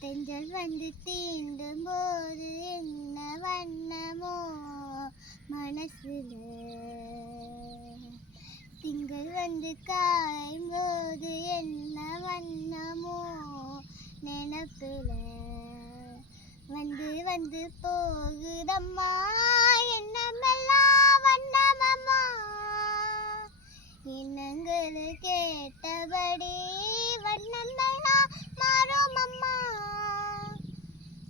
தென்றல் வந்து தீண்டும் போது என்ன வண்ணமோ மனசுல, திங்கள் வந்து காயும் போது என்ன வண்ணமோ நினப்புல, வந்து வந்து போகுதம்மா என்னமெல்லாம் வண்ணமம்மா, எண்ணங்கள் கேட்டபடி வண்ணமெல்லாம் மாறும் அம்மா.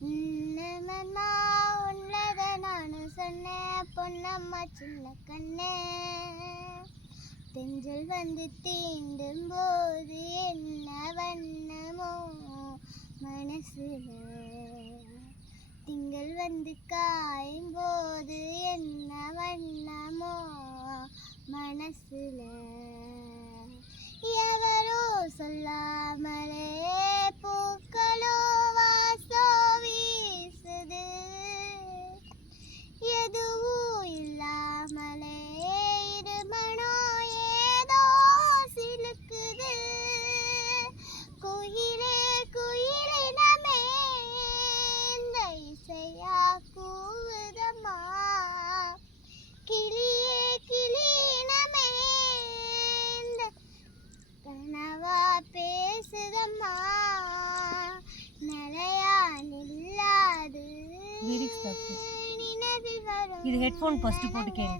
என்னமம்மா உன்னத நான் சொன்னேன் பொன்னம்மா சின்ன கண்ணே, தென்றல் வந்து தீண்டும் போது என்ன வண்ணமோ மனசுல, திங்கள் வந்து காயும் போது என்ன வண்ணமோ மனசுல, எவரோ சொல்லாமலே பூக்களோ வாசோ வீசுது, எதுவும் இல்லாமலே இருமனோ ஏதோ சிலுக்குது, குயிலே குயிலினமே இந்த இசையா கூவுதம்மா, கிளியே கிளியினமே இந்த கனவா பேசுதம்மா, நிலையா நில்லாது இது ஹெட்ஃபோன் ஃபர்ஸ்ட் போட்டு கேளு.